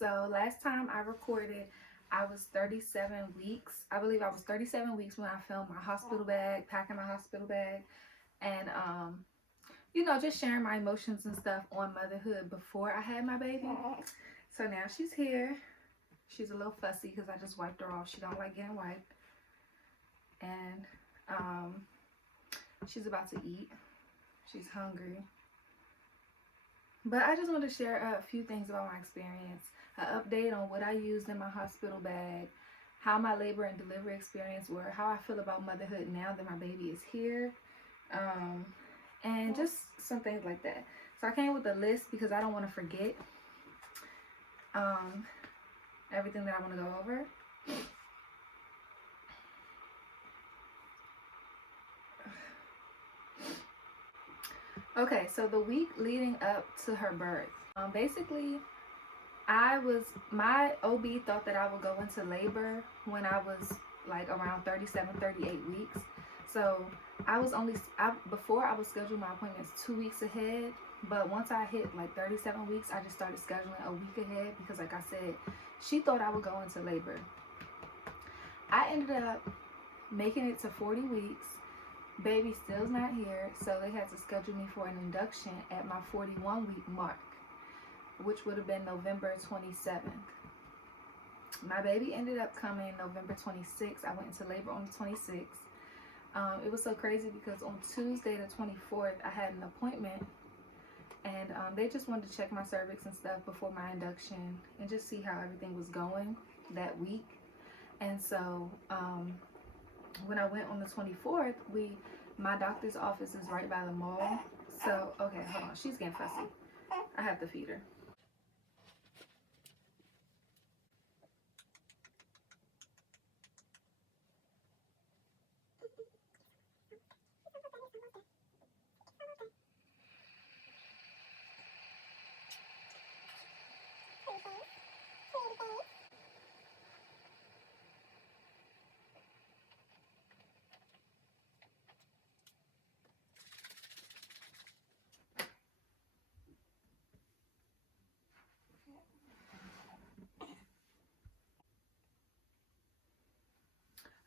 So last time I recorded, I was 37 weeks. I believe I was 37 weeks when I filmed my hospital bag, packing my hospital bag, and just sharing my emotions and stuff on motherhood before I had my baby. So now she's here. She's a little fussy because I just wiped her off. She don't like getting wiped. And she's about to eat. She's hungry. But I just want to share a few things about my experience, an update on what I used in my hospital bag, how my labor and delivery experience were, how I feel about motherhood now that my baby is here, and just some things like that. So I came with a list because I don't want to forget everything that I want to go over. Okay, so the week leading up to her birth, basically, my OB thought that I would go into labor when I was like around 37, 38 weeks. So before I would schedule my appointments 2 weeks ahead, but once I hit like 37 weeks, I just started scheduling a week ahead because like I said, she thought I would go into labor. I ended up making it to 40 weeks. Baby still's not here, so they had to schedule me for an induction at my 41-week mark, which would have been November 27th. My baby ended up coming November 26th. I went into labor on the 26th. It was so crazy because on Tuesday the 24th, I had an appointment, and they just wanted to check my cervix and stuff before my induction and just see how everything was going that week. And so when I went on the 24th, my doctor's office is right by the mall. So, okay, hold on. She's getting fussy. I have to feed her.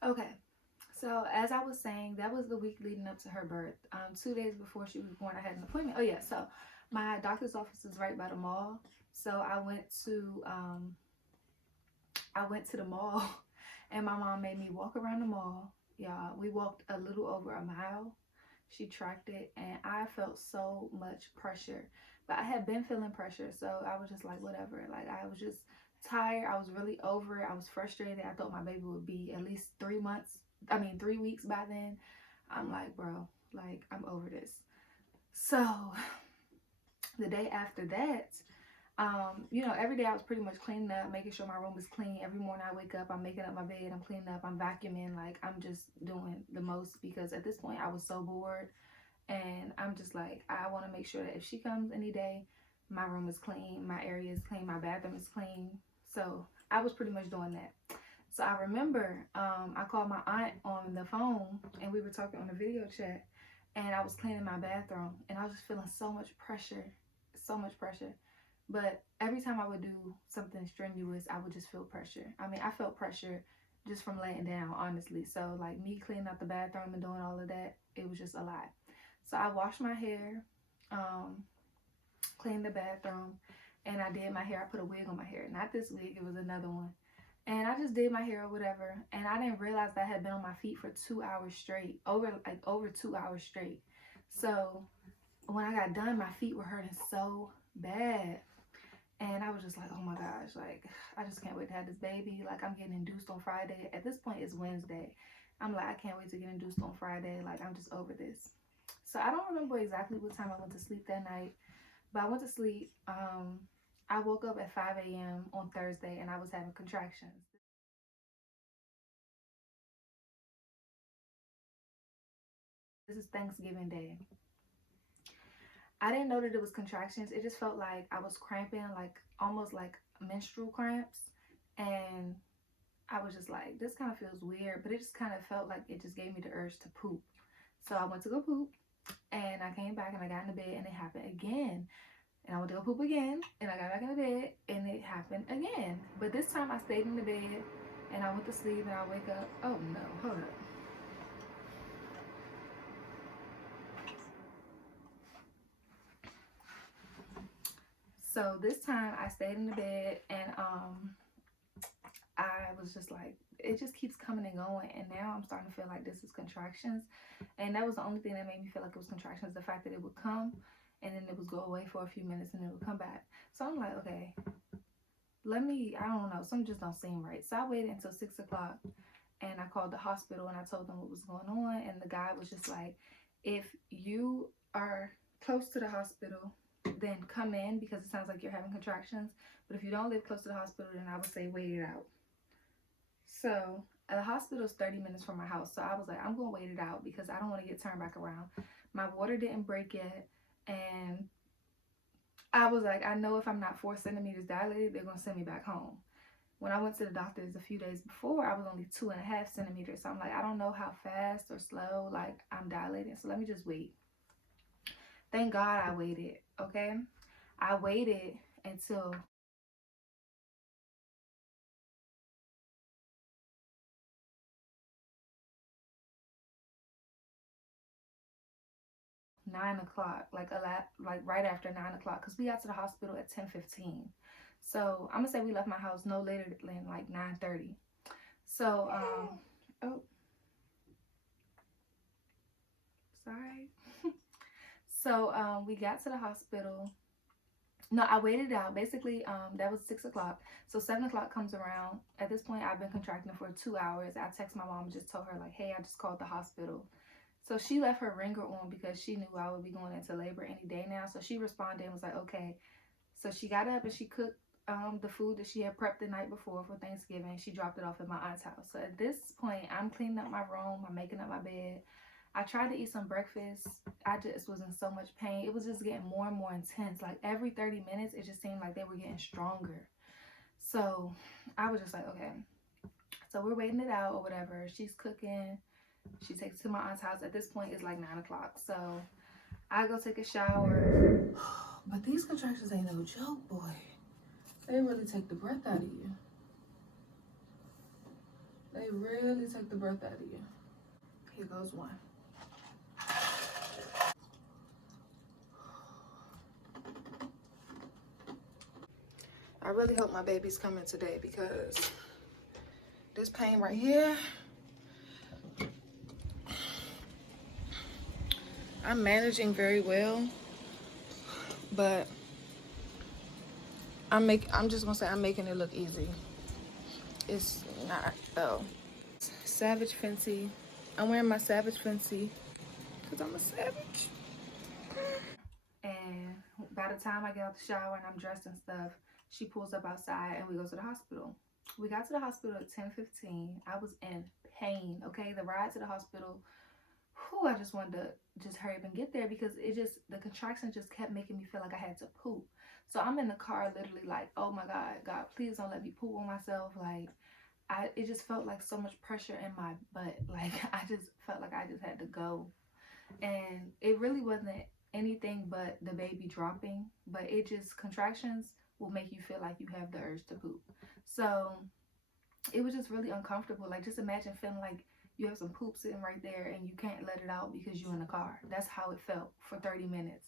Okay, so as I was saying, that was the week leading up to her birth. 2 days before she was born, I had an appointment. Oh yeah, so my doctor's office is right by the mall. So I went to the mall, and my mom made me walk around the mall. Yeah, we walked a little over a mile. She tracked it, and I felt so much pressure. But I had been feeling pressure, so I was just like, whatever. Like, I was just tired. I was really over it. I was frustrated. I thought my baby would be at least 3 weeks by then. I'm like, bro, like, I'm over this. So the day after that, every day I was pretty much cleaning up, making sure my room is clean. Every morning I wake up, I'm making up my bed, I'm cleaning up, I'm vacuuming. Like, I'm just doing the most because at this point I was so bored. And I'm just like, I want to make sure that if she comes any day, my room is clean, my area is clean, my bathroom is clean. So I was pretty much doing that. So I remember I called my aunt on the phone, and we were talking on the video chat, and I was cleaning my bathroom, and I was just feeling so much pressure, so much pressure. But every time I would do something strenuous, I would just feel pressure. I mean, I felt pressure just from laying down, honestly. So like me cleaning out the bathroom and doing all of that, it was just a lot. So I washed my hair, cleaned the bathroom, and I did my hair. I put a wig on my hair. Not this wig, it was another one. And I just did my hair or whatever. And I didn't realize that I had been on my feet for 2 hours straight, over 2 hours straight. So when I got done, my feet were hurting so bad. And I was just like, oh my gosh, like, I just can't wait to have this baby. Like, I'm getting induced on Friday. At this point, it's Wednesday. I'm like, I can't wait to get induced on Friday. Like, I'm just over this. So I don't remember exactly what time I went to sleep that night, but I went to sleep. I woke up at 5 a.m. on Thursday, and I was having contractions. This is Thanksgiving Day. I didn't know that it was contractions. It just felt like I was cramping, like almost like menstrual cramps. And I was just like, this kind of feels weird, but it just kind of felt like it just gave me the urge to poop. So I went to go poop, and I came back and I got in the bed, and it happened again. And I went to go poop again, and I got back in the bed, and it happened again. But this time I stayed in the bed, and I went to sleep, and I wake up. Oh no, hold up. So this time I stayed in the bed, and I was just like, it just keeps coming and going, and now I'm starting to feel like this is contractions. And that was the only thing that made me feel like it was contractions, the fact that it would come and then it would go away for a few minutes and it would come back. So I'm like, okay, I don't know, something just don't seem right. So I waited until 6 o'clock, and I called the hospital, and I told them what was going on, and the guy was just like, if you are close to the hospital, then come in, because it sounds like you're having contractions. But if you don't live close to the hospital, then I would say wait it out. So the hospital is 30 minutes from my house. So I was like, I'm going to wait it out because I don't want to get turned back around. My water didn't break yet. And I was like, I know if I'm not 4 centimeters dilated, they're going to send me back home. When I went to the doctors a few days before, I was only 2.5 centimeters. So I'm like, I don't know how fast or slow, like, I'm dilating. So let me just wait. Thank God I waited, okay? I waited until 9 o'clock, like right after 9 o'clock, because we got to the hospital at 10:15. So I'm gonna say we left my house no later than like 9:30. So oh, sorry. So we got to the hospital. No, I waited out. Basically, that was 6 o'clock. So 7 o'clock comes around. At this point, I've been contracting for 2 hours. I text my mom and just told her, like, hey, I just called the hospital. So she left her ringer on because she knew I would be going into labor any day now. So she responded and was like, okay. So she got up and she cooked the food that she had prepped the night before for Thanksgiving. She dropped it off at my aunt's house. So at this point, I'm cleaning up my room. I'm making up my bed. I tried to eat some breakfast. I just was in so much pain. It was just getting more and more intense. Like every 30 minutes, it just seemed like they were getting stronger. So I was just like, okay. So we're waiting it out or whatever. She's cooking. She takes it to my aunt's house. At this point, it's like 9 o'clock. So I go take a shower. But these contractions ain't no joke, boy. They really take the breath out of you. They really take the breath out of you. Here goes one. I really hope my baby's coming today because this pain right here, I'm managing very well, but I'm just gonna say I'm making it look easy. It's not though. Savage Fenty. I'm wearing my Savage Fenty because I'm a savage. And by the time I get out the shower and I'm dressed and stuff, she pulls up outside and we go to the hospital. We got to the hospital at 10:15. I was in pain, okay? The ride to the hospital, whew, I just wanted to just hurry up and get there because the contraction just kept making me feel like I had to poop. So I'm in the car literally like, oh my God, God, please don't let me poop on myself. Like, it just felt like so much pressure in my butt. Like, I just felt like I just had to go. And it really wasn't anything but the baby dropping, but it just, contractions will make you feel like you have the urge to poop. So it was just really uncomfortable. Like, just imagine feeling like you have some poop sitting right there and you can't let it out because you're in the car. That's how it felt for 30 minutes.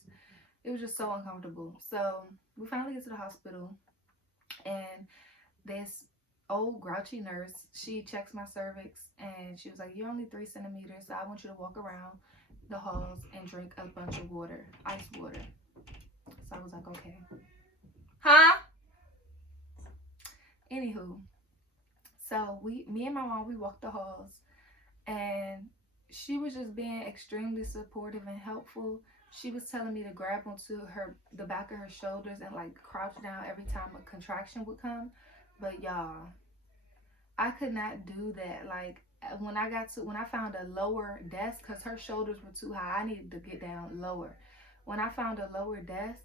It was just so uncomfortable. So we finally get to the hospital, and this old grouchy nurse, she checks my cervix and she was like, you're only 3 centimeters, so I want you to walk around the halls and drink a bunch of water, ice water. So I was like, okay. Huh? Anywho, so me and my mom, we walked the halls, and she was just being extremely supportive and helpful. She was telling me to grab onto the back of her shoulders and like crouch down every time a contraction would come. But y'all, I could not do that. Like when I found a lower desk, because her shoulders were too high, I needed to get down lower. When I found a lower desk,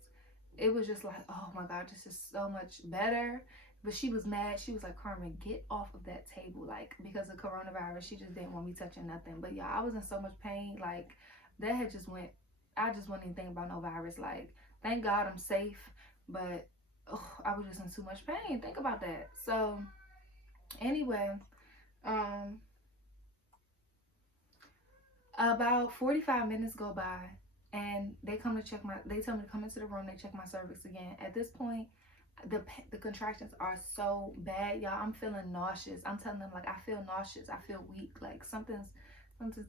it was just like, oh my God, this is so much better. But she was mad. She was like, Carmen, get off of that table. Like, because of coronavirus, she just didn't want me touching nothing. But yeah, I was in so much pain. Like, that had just went, I just wouldn't even think about no virus. Like, Thank God I'm safe, but I was just in too much pain. Think about that. So anyway, um, about 45 minutes go by, and they come to check my. They tell me to come into the room. They check my cervix again. At this point, the contractions are so bad, y'all. I'm feeling nauseous. I'm telling them, like, I feel nauseous. I feel weak. Like something's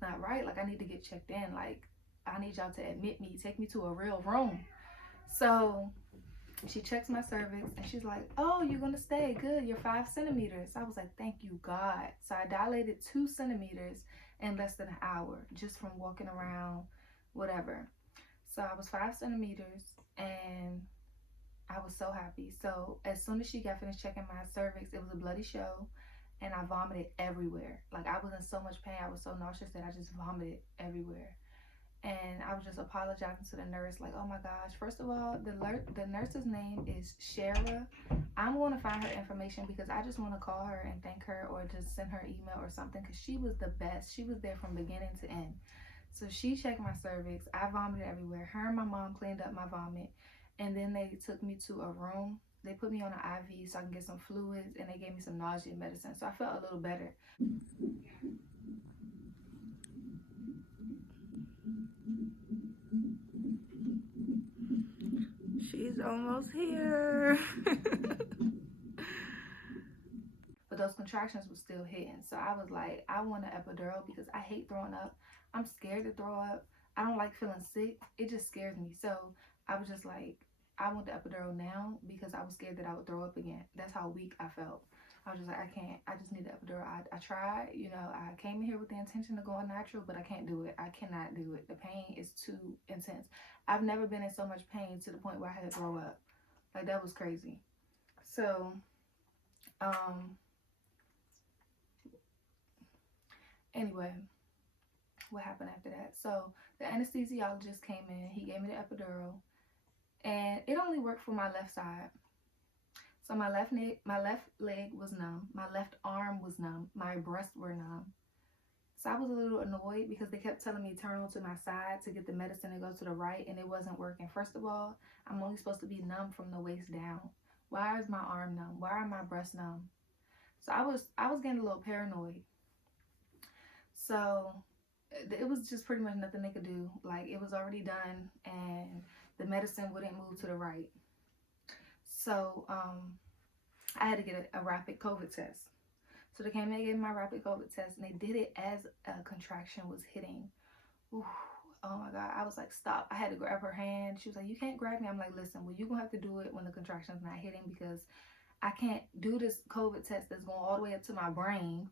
not right. Like I need to get checked in. Like I need y'all to admit me. Take me to a real room. So she checks my cervix and she's like, "Oh, you're gonna stay good. You're 5 centimeters." I was like, "Thank you, God." So I dilated 2 centimeters in less than an hour just from walking around, whatever. So I was 5 centimeters and I was so happy. So as soon as she got finished checking my cervix, it was a bloody show and I vomited everywhere. Like I was in so much pain. I was so nauseous that I just vomited everywhere. And I was just apologizing to the nurse, like, "Oh my gosh, first of all, the nurse's name is Shara. I'm going to find her information because I just want to call her and thank her or just send her email or something because she was the best. She was there from beginning to end." So she checked my cervix. I vomited everywhere. Her and my mom cleaned up my vomit. And then they took me to a room. They put me on an IV so I can get some fluids and they gave me some nausea medicine. So I felt a little better. She's almost here. But those contractions were still hitting. So I was like, I want an epidural because I hate throwing up. I'm scared to throw up. I don't like feeling sick. It just scares me. So I was just like, I want the epidural now because I was scared that I would throw up again. That's how weak I felt. I was just like, I can't. I just need the epidural. I tried. You know, I came in here with the intention of going natural, but I can't do it. I cannot do it. The pain is too intense. I've never been in so much pain to the point where I had to throw up. Like, that was crazy. So, anyway, what happened after that? So the anesthesiologist came in. He gave me the epidural, and it only worked for my left side. So my left leg was numb. My left arm was numb. My breasts were numb. So I was a little annoyed because they kept telling me turn on to my side to get the medicine and go to the right, and it wasn't working. First of all, I'm only supposed to be numb from the waist down. Why is my arm numb? Why are my breasts numb? So I was getting a little paranoid. So it was just pretty much nothing they could do. Like it was already done, and the medicine wouldn't move to the right. So I had to get a rapid COVID test. So they came in and gave me my rapid COVID test, and they did it as a contraction was hitting. Ooh, oh my God. I was like, stop. I had to grab her hand. She was like, "You can't grab me." I'm like, "Listen, well, you're going to have to do it when the contraction's not hitting because I can't do this COVID test that's going all the way up to my brain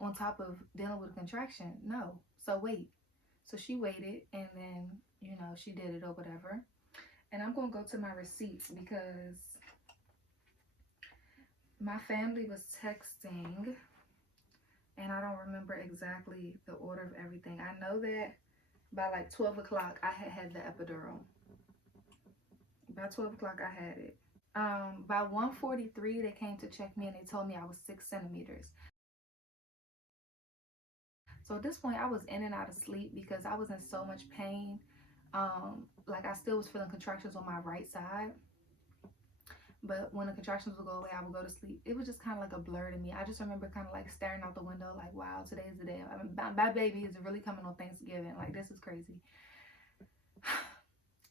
on top of dealing with a contraction. No. So wait." So she waited and then, she did it or whatever. And I'm going to go to my receipts because my family was texting and I don't remember exactly the order of everything. I know that by like 12 o'clock, I had the epidural. By 12 o'clock, I had it. By 1:43, they came to check me and they told me I was 6 centimeters. So at this point, I was in and out of sleep because I was in so much pain. Like I still was feeling contractions on my right side. But when the contractions would go away, I would go to sleep. It was just kind of like a blur to me. I just remember kind of like staring out the window, like, wow, today's the day. I mean, my baby is really coming on Thanksgiving. Like, this is crazy.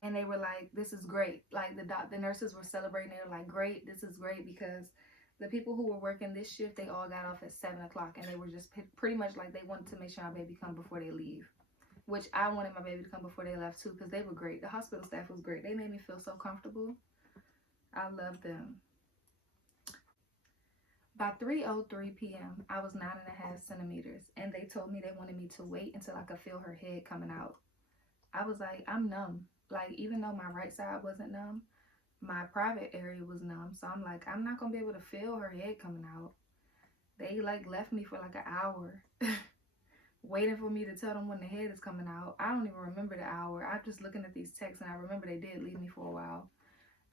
And they were like, "This is great." Like the nurses were celebrating. They were like, "Great, this is great," because the people who were working this shift, they all got off at 7 o'clock, and they were just pretty much like they wanted to make sure my baby come before they leave. Which I wanted my baby to come before they left too, because they were great. The hospital staff was great. They made me feel so comfortable. I love them. By 3:03 p.m., I was 9.5 centimeters, and they told me they wanted me to wait until I could feel her head coming out. I was like, I'm numb. Like, even though my right side wasn't numb, my private area was numb. So I'm like, I'm not gonna be able to feel her head coming out. They like left me for like an hour waiting for me to tell them when the head is coming out. I don't even remember the hour. I'm just looking at these texts and I remember they did leave me for a while.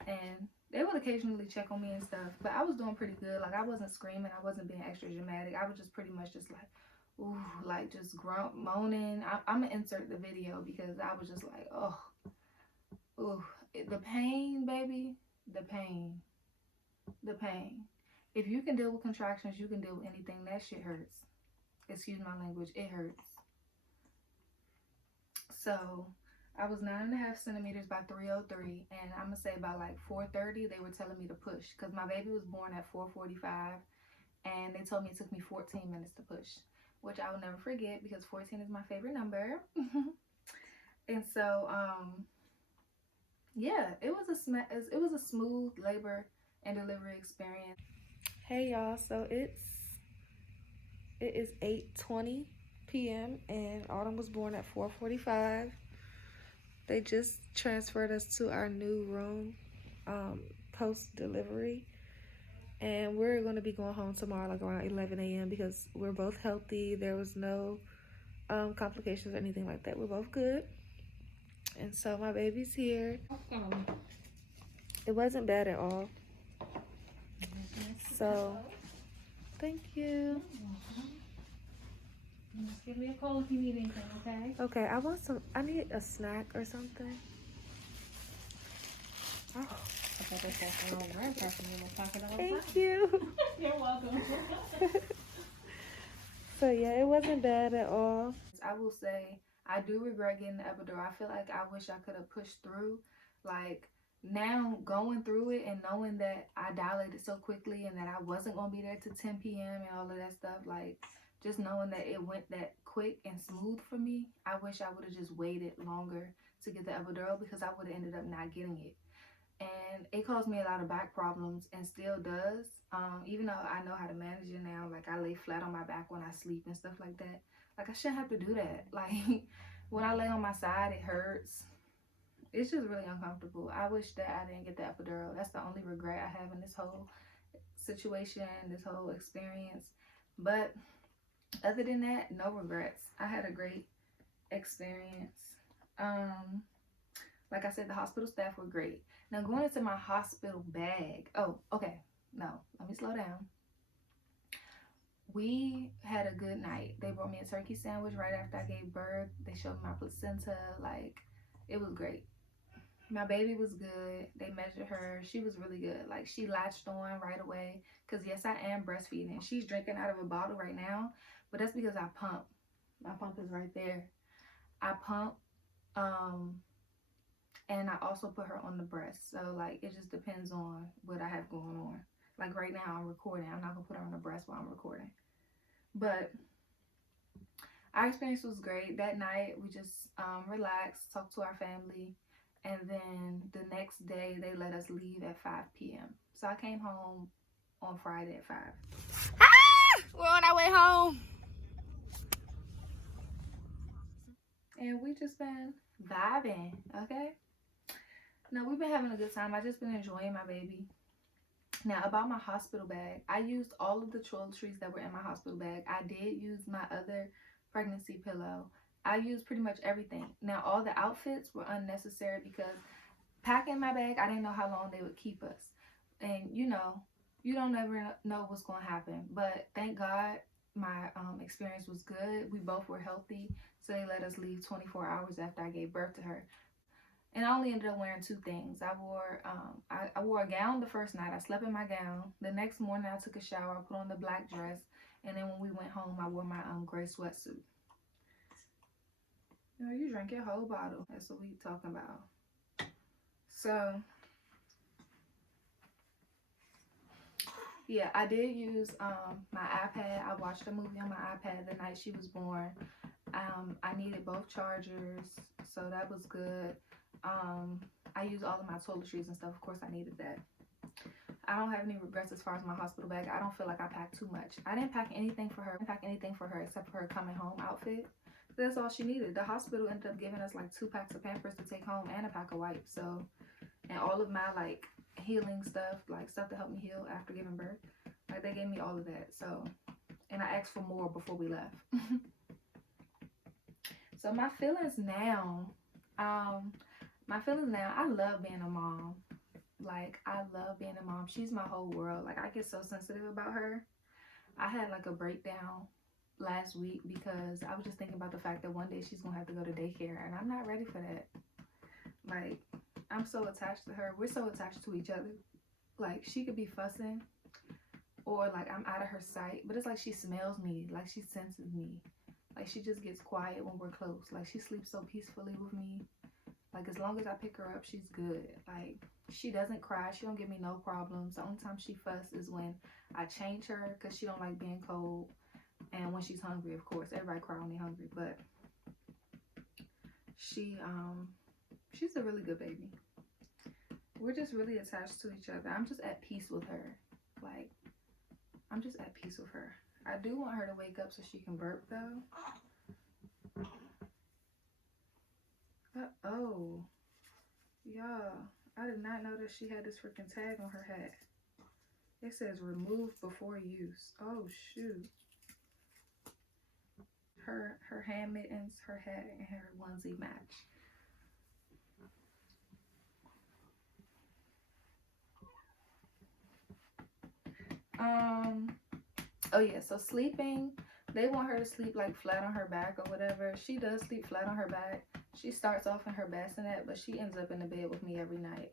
And they would occasionally check on me and stuff, but I was doing pretty good. Like I wasn't screaming, I wasn't being extra dramatic. I was just pretty much just like, ooh, like just moaning. I'm gonna insert the video because I was just like, oh, ooh. the pain, baby, the pain, the pain. If you can deal with contractions, you can deal with anything. That shit hurts. Excuse my language. It hurts. So I was 9.5 centimeters by 303, and I'm gonna say by like 4:30 they were telling me to push because my baby was born at 4:45, and they told me it took me 14 minutes to push, which I will never forget because 14 is my favorite number. And so yeah, it was a smooth labor and delivery experience. Hey y'all, so it is 8:20 p.m. and Autumn was born at 4:45. They just transferred us to our new room post delivery, and we're going to be going home tomorrow like around 11 a.m. because we're both healthy. There was no complications or anything like that. We're both good. And so my baby's here. It wasn't bad at all. So thank you. Just give me a call if you need anything, okay? Okay, I need a snack or something. Oh. Thank you. You're welcome. So yeah, it wasn't bad at all. I will say I do regret getting the epidural. I feel like I wish I could have pushed through. Like now going through it and knowing that I dilated so quickly and that I wasn't gonna be there till 10 p.m. and all of that stuff, like just knowing that it went that quick and smooth for me, I wish I would have just waited longer to get the epidural because I would have ended up not getting it. And it caused me a lot of back problems and still does. Even though I know how to manage it now, like I lay flat on my back when I sleep and stuff like that. Like I shouldn't have to do that. Like when I lay on my side, it hurts. It's just really uncomfortable. I wish that I didn't get the epidural. That's the only regret I have in this whole situation, this whole experience. But other than that, no regrets. I had a great experience. Like I said, the hospital staff were great. Now going into my hospital bag. Oh, okay. No, let me slow down. We had a good night. They brought me a turkey sandwich right after I gave birth. They showed me my placenta. Like, it was great. My baby was good. They measured her. She was really good. Like, she latched on right away. Because, yes, I am breastfeeding. She's drinking out of a bottle right now. But that's because I pump. My pump is right there. I pump. And I also put her on the breast. So, like, it just depends on what I have going on. Like, right now, I'm recording. I'm not going to put her on the breast while I'm recording. But our experience was great. That night, we just relaxed, talked to our family. And then the next day, they let us leave at 5 p.m. So, I came home on Friday at 5. We're on our way home. And we just been vibing, okay? No, we've been having a good time. I just been enjoying my baby. Now, about my hospital bag, I used all of the toiletries that were in my hospital bag. I did use my other pregnancy pillow. I used pretty much everything. Now, all the outfits were unnecessary because packing my bag, I didn't know how long they would keep us. And, you know, you don't ever know what's going to happen. But thank God my experience was good. We both were healthy. So they let us leave 24 hours after I gave birth to her. And I only ended up wearing 2 things. I wore a gown the first night. I slept in my gown. The next morning, I took a shower. I put on the black dress. And then when we went home, I wore my gray sweatsuit. You know, you drank your whole bottle. That's what we talking about. So, yeah, I did use my iPad. I watched a movie on my iPad the night she was born. I needed both chargers, so that was good. I used all of my toiletries and stuff. Of course, I needed that. I don't have any regrets as far as my hospital bag. I don't feel like I packed too much. I didn't pack anything for her. I didn't pack anything for her except for her coming home outfit. That's all she needed. The hospital ended up giving us like 2 packs of Pampers to take home and a pack of wipes. So, and all of my like healing stuff, like stuff to help me heal after giving birth. Like they gave me all of that. So, and I asked for more before we left. So my feelings now, I love being a mom. Like, I love being a mom. She's my whole world. Like, I get so sensitive about her. I had like a breakdown last week because I was just thinking about the fact that one day she's gonna have to go to daycare, and I'm not ready for that. Like, I'm so attached to her. We're so attached to each other. Like, she could be fussing or like I'm out of her sight, but it's like she smells me, like she senses me. Like, she just gets quiet when we're close. Like, she sleeps so peacefully with me. Like, as long as I pick her up, she's good. Like, she doesn't cry. She don't give me no problems. The only time she fuss is when I change her because she don't like being cold. And when she's hungry, of course. Everybody cry when they're hungry. But she's a really good baby. We're just really attached to each other. I'm just at peace with her. Like, I'm just at peace with her. I do want her to wake up so she can burp, though. Oh. Y'all, I did not know that she had this freaking tag on her hat. It says remove before use. Oh, shoot. Her hand mittens, her hat, and her onesie match. Oh yeah, so sleeping, they want her to sleep like flat on her back or whatever. She does sleep flat on her back. She starts off in her bassinet, but she ends up in the bed with me every night.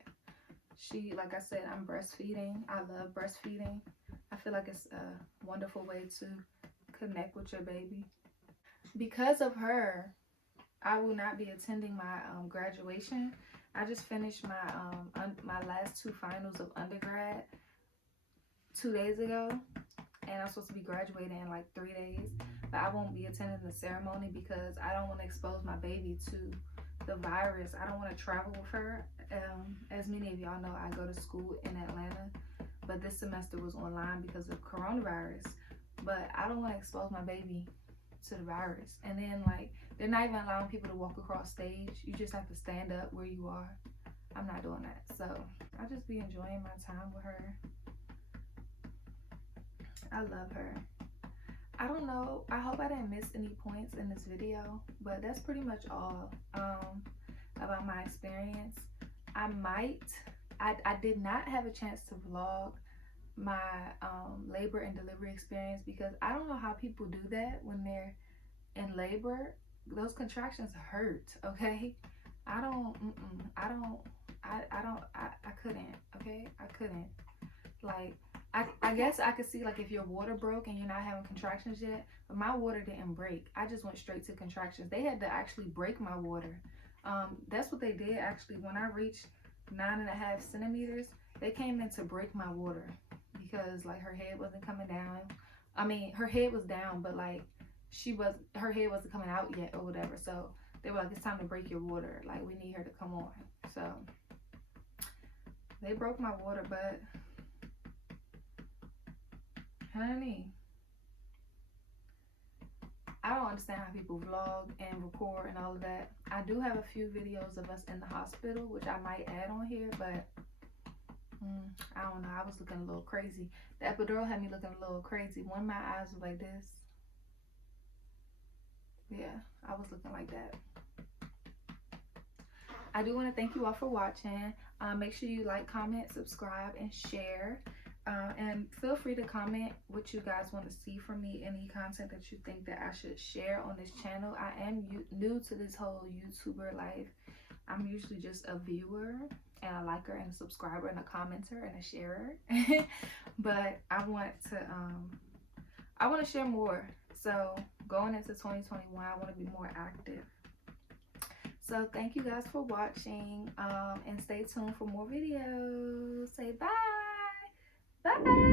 She, like I said, I'm breastfeeding. I love breastfeeding. I feel like it's a wonderful way to connect with your baby. Because of her, I will not be attending my graduation. I just finished my my last 2 finals of undergrad 2 days ago, and I'm supposed to be graduating in like 3 days, but I won't be attending the ceremony because I don't want to expose my baby to the virus. I don't want to travel with her. As many of y'all know, I go to school in Atlanta, but this semester was online because of coronavirus. But I don't want to expose my baby to the virus. And then, like, they're not even allowing people to walk across stage. You just have to stand up where you are. I'm not doing that. So I'll just be enjoying my time with her. I love her. I don't know. I hope I didn't miss any points in this video, but that's pretty much all about my experience. I did not have a chance to vlog my labor and delivery experience because I don't know how people do that when they're in labor. Those contractions hurt, okay? I couldn't, okay? I couldn't. Like, I guess I could see, like, if your water broke and you're not having contractions yet, but my water didn't break. I just went straight to contractions. They had to actually break my water. That's what they did, actually. When I reached 9.5 centimeters, they came in to break my water because, like, her head wasn't coming down. I mean, her head was down, but, like, her head wasn't coming out yet or whatever. So they were like, it's time to break your water. Like, we need her to come on. So they broke my water, but honey, I don't understand how people vlog and record and all of that. I do have a few videos of us in the hospital, which I might add on here, but I don't know. I was looking a little crazy. The epidural had me looking a little crazy. One of my eyes was like this. Yeah, I was looking like that. I do want to thank you all for watching. Make sure you like, comment, subscribe, and share. And feel free to comment what you guys want to see from me, any content that you think that I should share on this channel. I am new to this whole YouTuber life. I'm usually just a viewer and a liker and a subscriber and a commenter and a sharer. But I want to share more. So going into 2021, I want to be more active. So thank you guys for watching, and stay tuned for more videos. Say bye. Bye.